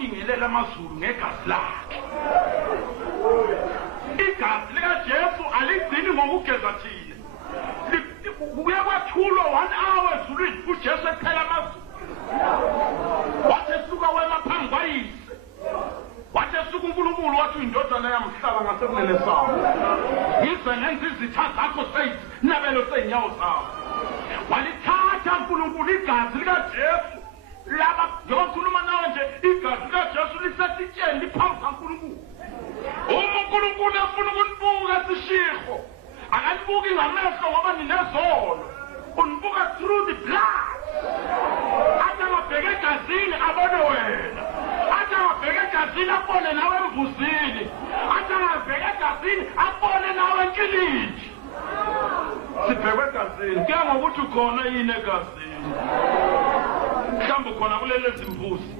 wabingelela amazulu ngegazi lakhe. Igazi likaJesu aligcini ngokugeza thina. Kuyakwathulwa 1 hour ezulwini uJesu ephela amazulu. Wathi esuka wema phambi kwayise. Wathi esuka uNkulunkulu wathi indodana yamhlaba ngasekunene sawo. Yize nenza izitha zakho seyinabelo seyinyawo zawo. Walithatha uNkulunkulu igazi likaJesu. Laba ngiyokhuluma nawe nje igazi likaJesu lisesitsheni liphambi kaNkulunkulu. uNkulunkulu afuna ukunibuka sishikho. Akanibuki ngamehlo ngoba ninezono. Unibuka through the blood. Athi angabheke egazini abone wena. Athi angabheke egazini abone nawe embuzini. Athi angabheke egazini abone nawe enkilithi. Sibhekwe egazini. Kuya ngokuthi ukhona yini egazini. Mhlawumbe khona kulezi zimbuzi.